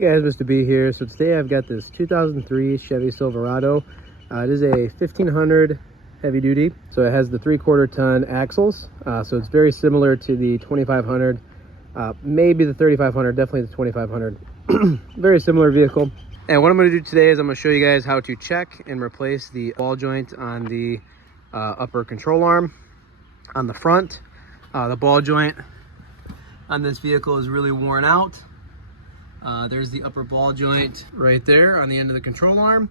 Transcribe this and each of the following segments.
Hey guys, Mr. B here. So today I've got this 2003 Chevy Silverado. It is a 1500 heavy duty, so it has the 3/4 ton axles. So it's very similar to the 2500, maybe the 3500, definitely the 2500. Very similar vehicle. And what I'm going to do today is I'm going to show you guys how to check and replace the ball joint on the upper control arm on the front. The ball joint on this vehicle is really worn out. There's the upper ball joint right there on the end of the control arm.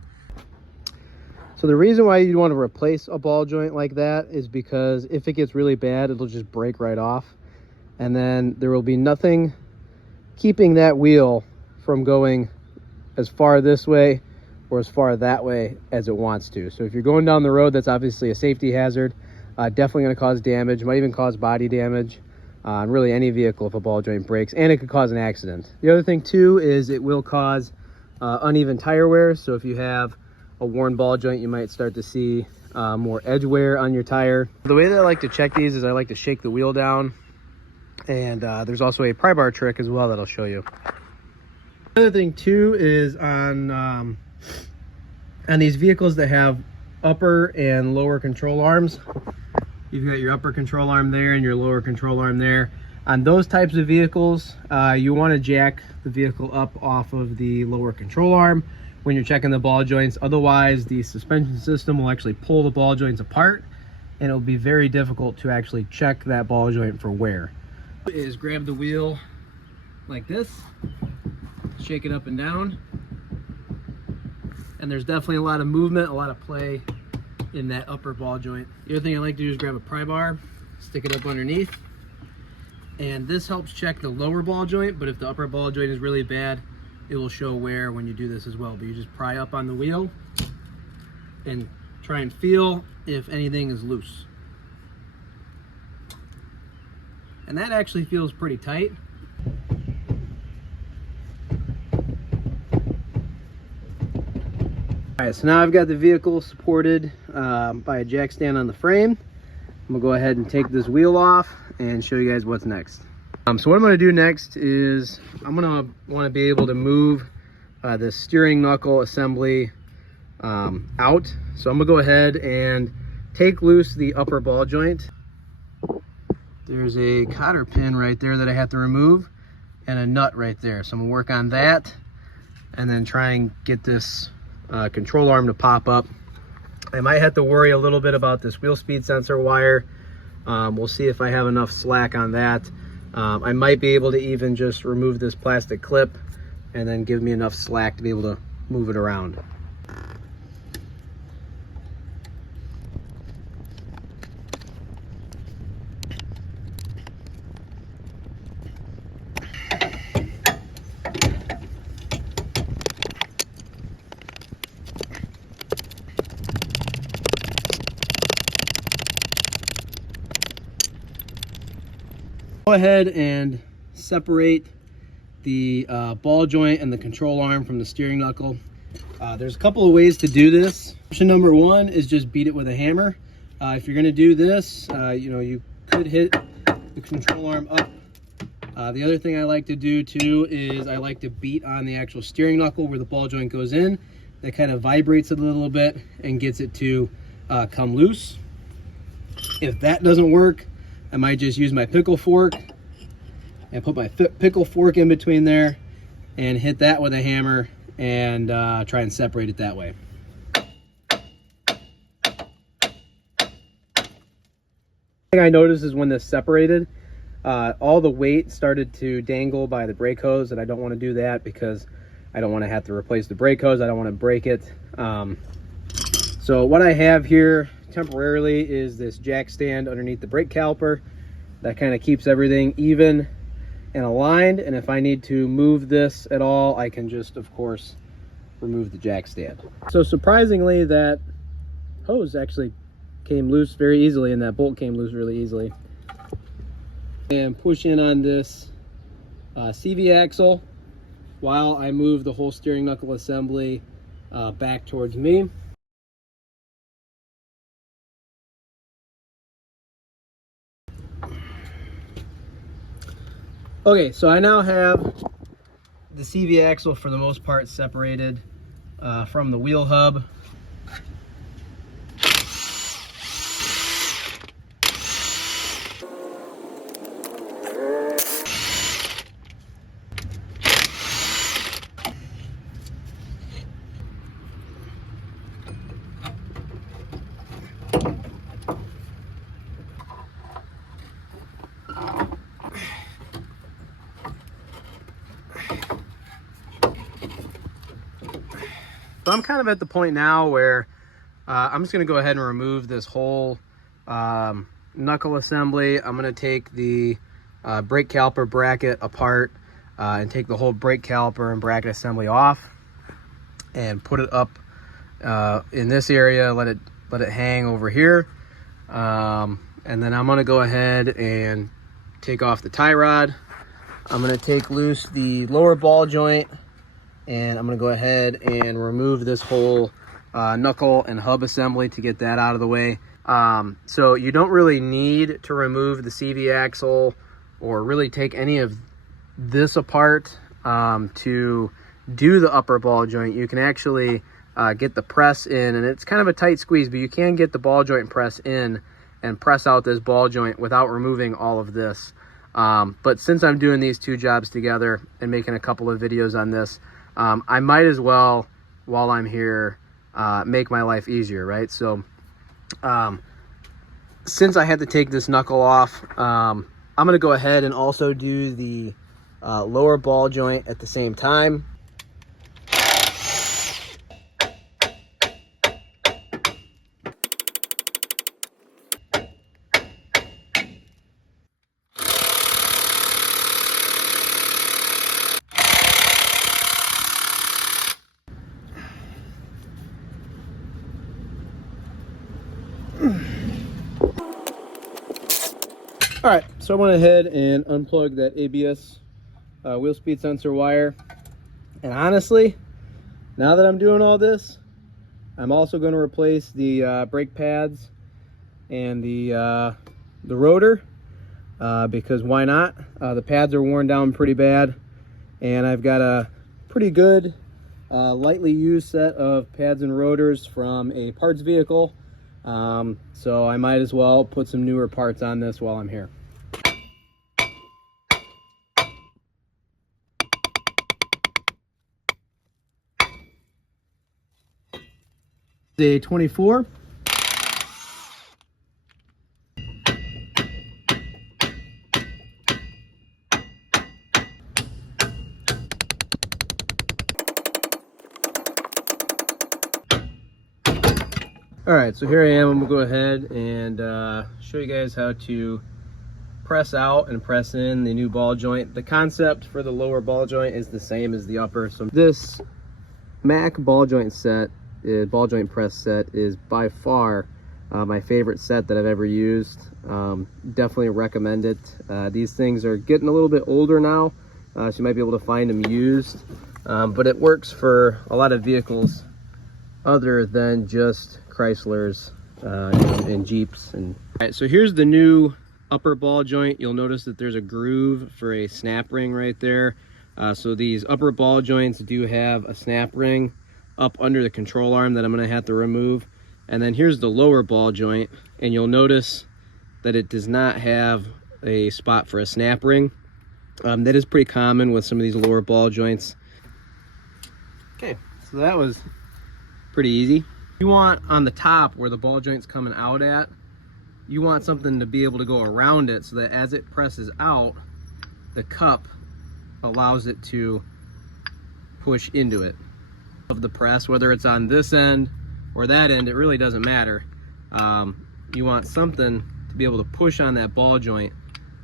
So the reason why you'd want to replace a ball joint like that is because if it gets really bad, it'll just break right off. And then there will be nothing keeping that wheel from going as far this way or as far that way as it wants to. So if you're going down the road, that's obviously a safety hazard. Definitely going to cause damage, might even cause body damage. On really any vehicle if a ball joint breaks, and it could cause an accident. The other thing too is it will cause uneven tire wear. So if you have a worn ball joint, you might start to see more edge wear on your tire. The way that I like to check these is I like to shake the wheel down, and there's also a pry bar trick as well that I'll show you. The other thing too is on these vehicles that have upper and lower control arms. You've got your upper control arm there and your lower control arm there. On those types of vehicles, you want to jack the vehicle up off of the lower control arm when you're checking the ball joints. Otherwise, the suspension system will actually pull the ball joints apart, and it'll be very difficult to actually check that ball joint for wear. Is grab the wheel like this, shake it up and down, and there's definitely a lot of movement, a lot of play in that upper ball joint. The other thing I like to do is grab a pry bar, stick it up underneath, and this helps check the lower ball joint, but if the upper ball joint is really bad, it will show wear when you do this as well. But you just pry up on the wheel and try and feel if anything is loose. And that actually feels pretty tight. All right, so now I've got the vehicle supported by a jack stand on the frame. I'm gonna go ahead and take this wheel off and show you guys what's next. So what I'm gonna do next is I'm gonna wanna be able to move the steering knuckle assembly out. So I'm gonna go ahead and take loose the upper ball joint. There's a cotter pin right there that I have to remove and a nut right there. So I'm gonna work on that and then try and get this control arm to pop up. I might have to worry a little bit about this wheel speed sensor wire. We'll see if I have enough slack on that. I might be able to even just remove this plastic clip and then give me enough slack to be able to move it around. Go ahead and separate the ball joint and the control arm from the steering knuckle. There's a couple of ways to do this. Option number one is just beat it with a hammer. If you're going to do this, you could hit the control arm up. The other thing I like to do too is I like to beat on the actual steering knuckle where the ball joint goes in. That kind of vibrates it a little bit and gets it to come loose. If that doesn't work, I might just use my pickle fork and put my pickle fork in between there and hit that with a hammer and try and separate it that way. The thing I noticed is when this separated, all the weight started to dangle by the brake hose, and I don't want to do that because I don't want to have to replace the brake hose. I don't want to break it. So what I have here temporarily is this jack stand underneath the brake caliper that kind of keeps everything even and aligned, and if I need to move this at all, I can just of course remove the jack stand. So surprisingly, that hose actually came loose very easily, and that bolt came loose really easily. And push in on this CV axle while I move the whole steering knuckle assembly back towards me. Okay, so I now have the CV axle for the most part separated from the wheel hub. So I'm kind of at the point now where I'm just going to go ahead and remove this whole knuckle assembly. I'm going to take the brake caliper bracket apart and take the whole brake caliper and bracket assembly off and put it up in this area, let it hang over here. And then I'm going to go ahead and take off the tie rod. I'm going to take loose the lower ball joint, and I'm going to go ahead and remove this whole knuckle and hub assembly to get that out of the way. So you don't really need to remove the CV axle or really take any of this apart to do the upper ball joint. You can actually get the press in, and it's kind of a tight squeeze, but you can get the ball joint press in and press out this ball joint without removing all of this. But since I'm doing these two jobs together and making a couple of videos on this, I might as well, while I'm here, make my life easier, right? So since I had to take this knuckle off, I'm going to go ahead and also do the lower ball joint at the same time. All right, so I went ahead and unplugged that ABS wheel speed sensor wire. And honestly, now that I'm doing all this, I'm also going to replace the brake pads and the rotor because why not? The pads are worn down pretty bad, and I've got a pretty good lightly used set of pads and rotors from a parts vehicle. So I might as well put some newer parts on this while I'm here. The 24. All right, so here I am. I'm gonna go ahead and show you guys how to press out and press in the new ball joint. The concept for the lower ball joint is the same as the upper. So this Mac ball joint set, ball joint press set, is by far my favorite set that I've ever used. Definitely recommend it. These things are getting a little bit older now, so you might be able to find them used, but it works for a lot of vehicles other than just Chryslers and Jeeps. And all right, so here's the new upper ball joint. You'll notice that there's a groove for a snap ring right there. So these upper ball joints do have a snap ring up under the control arm that I'm going to have to remove. And then here's the lower ball joint, and you'll notice that it does not have a spot for a snap ring. That is pretty common with some of these lower ball joints. Okay, so that was pretty easy. You want on the top where the ball joint's coming out at, you want something to be able to go around it so that as it presses out, the cup allows it to push into it. Of the press, whether it's on this end or that end, it really doesn't matter. You want something to be able to push on that ball joint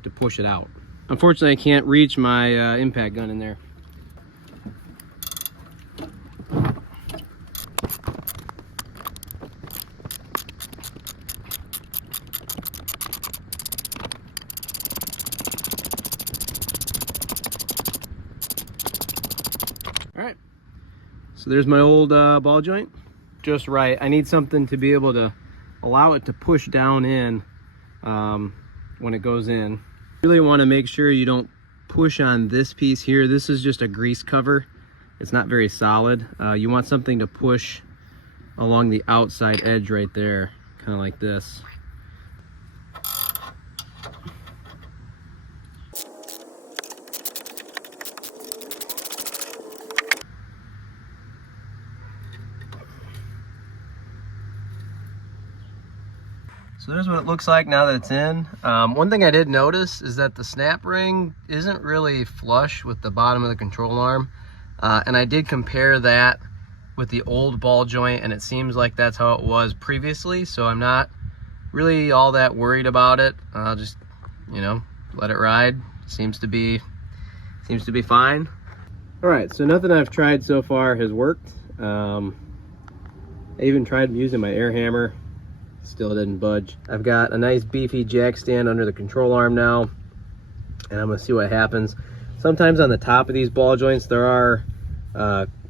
to push it out. Unfortunately, I can't reach my impact gun in there. All right, so there's my old ball joint. Just right. I need something to be able to allow it to push down in when it goes in. You really want to make sure you don't push on this piece here. This is just a grease cover. It's not very solid. You want something to push along the outside edge right there, kind of like this. So there's what it looks like now that it's in. One thing I did notice is that the snap ring isn't really flush with the bottom of the control arm. And I did compare that with the old ball joint, and it seems like that's how it was previously. So I'm not really all that worried about it. I'll just, you know, let it ride. Seems to be fine. All right, so nothing I've tried so far has worked. I even tried using my air hammer. Still didn't budge. I've got a nice beefy jack stand under the control arm now, and I'm gonna see what happens. Sometimes on the top of these ball joints there are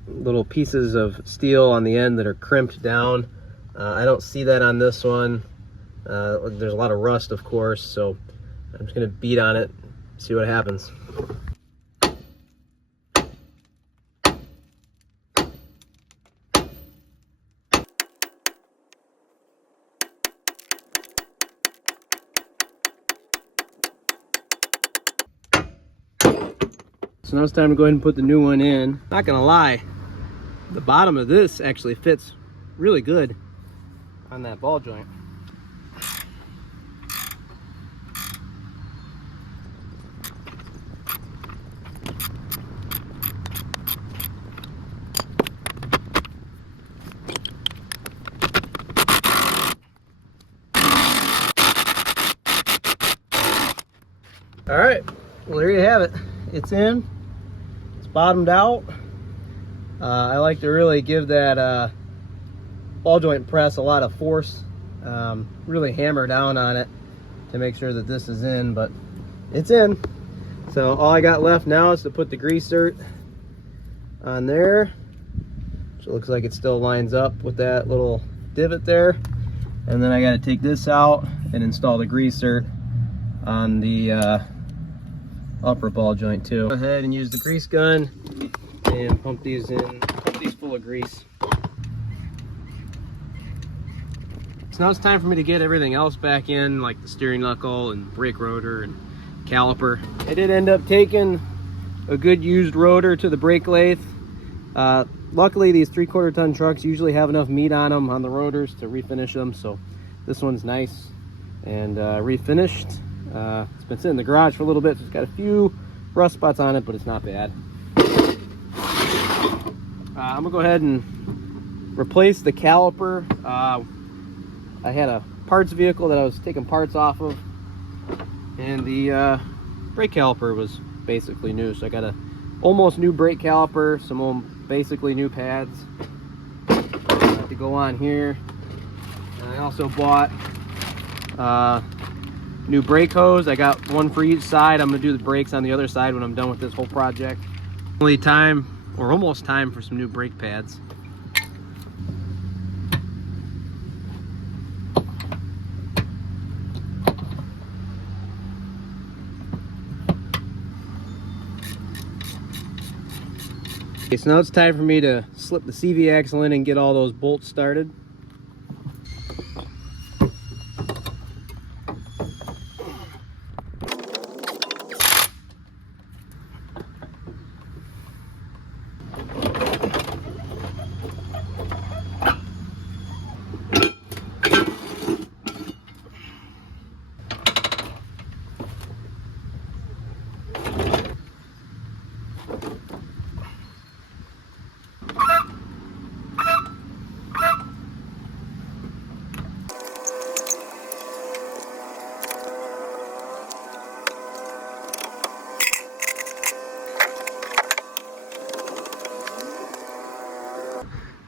little pieces of steel on the end that are crimped down. I don't see that on this one. There's a lot of rust, of course, so I'm just gonna beat on it, see what happens. So now it's time to go ahead and put the new one in. Not gonna lie, the bottom of this actually fits really good on that ball joint. All right, well, there you have it. It's in. Bottomed out. I like to really give that ball joint press a lot of force, really hammer down on it to make sure that this is in, but it's in. So all I got left now is to put the grease zert on there, which looks like it still lines up with that little divot there, and then I got to take this out and install the grease zert on the upper ball joint too. Go ahead and use the grease gun and pump these full of grease. So now it's time for me to get everything else back in, like the steering knuckle and brake rotor and caliper. I did end up taking a good used rotor to the brake lathe. Luckily these 3/4 ton trucks usually have enough meat on them, on the rotors, to refinish them, so this one's nice and refinished. It's been sitting in the garage for a little bit, so it's got a few rust spots on it, but it's not bad. I'm gonna go ahead and replace the caliper. I had a parts vehicle that I was taking parts off of, and the brake caliper was basically new, so I got a almost new brake caliper, some basically new pads to go on here. And I also bought new brake hose. I got one for each side. I'm gonna do the brakes on the other side when I'm done with this whole project. Only time, or almost time, for some new brake pads. Okay, so now it's time for me to slip the CV axle in and get all those bolts started.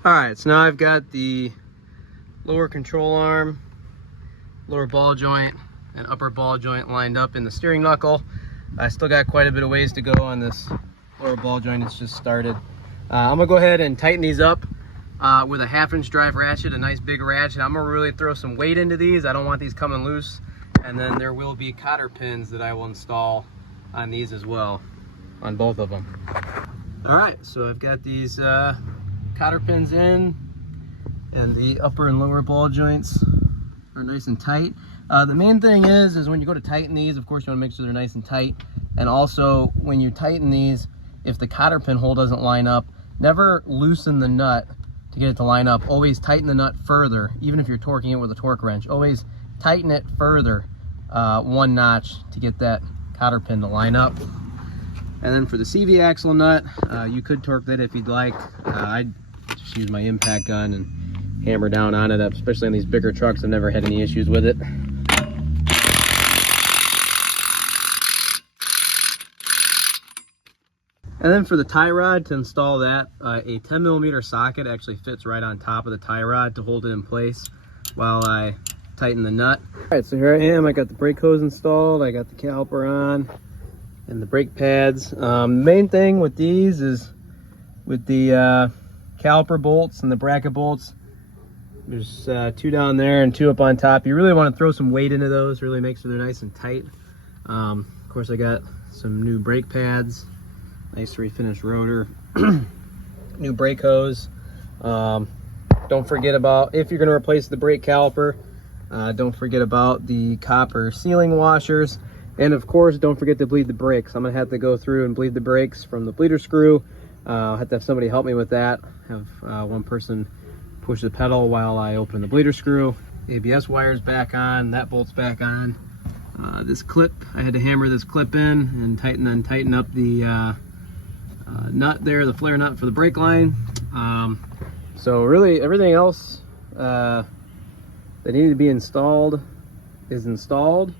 All right, so now I've got the lower control arm, lower ball joint, and upper ball joint lined up in the steering knuckle. I still got quite a bit of ways to go on this lower ball joint. It's just started. I'm gonna go ahead and tighten these up with a 1/2" drive ratchet, a nice big ratchet. I'm gonna really throw some weight into these. I don't want these coming loose. And then there will be cotter pins that I will install on these as well, on both of them. All right, so I've got these cotter pins in, and the upper and lower ball joints are nice and tight. The main thing is when you go to tighten these, of course you want to make sure they're nice and tight. And also when you tighten these, if the cotter pin hole doesn't line up, never loosen the nut to get it to line up. Always tighten the nut further, even if you're torquing it with a torque wrench. Always tighten it further, 1 notch, to get that cotter pin to line up. And then for the CV axle nut, you could torque that if you'd like. I'd just use my impact gun and hammer down on it, especially on these bigger trucks. I've never had any issues with it. And then for the tie rod, to install that, a 10mm socket actually fits right on top of the tie rod to hold it in place while I tighten the nut. All right, so here I am. I got the brake hose installed. I got the caliper on and the brake pads. The main thing with these is with the caliper bolts and the bracket bolts. There's 2 down there and 2 up on top. You really want to throw some weight into those. Really make sure they're nice and tight. Of course, I got some new brake pads. Nice refinished rotor. New brake hose. Don't forget about, if you're going to replace the brake caliper, don't forget about the copper sealing washers. And of course, don't forget to bleed the brakes. I'm going to have to go through and bleed the brakes from the bleeder screw. I'll have to have somebody help me with that. Have one person push the pedal while I open the bleeder screw. ABS wire's back on, that bolt's back on. This clip, I had to hammer this clip in and tighten up the nut there, the flare nut for the brake line. So really everything else that needed to be installed is installed.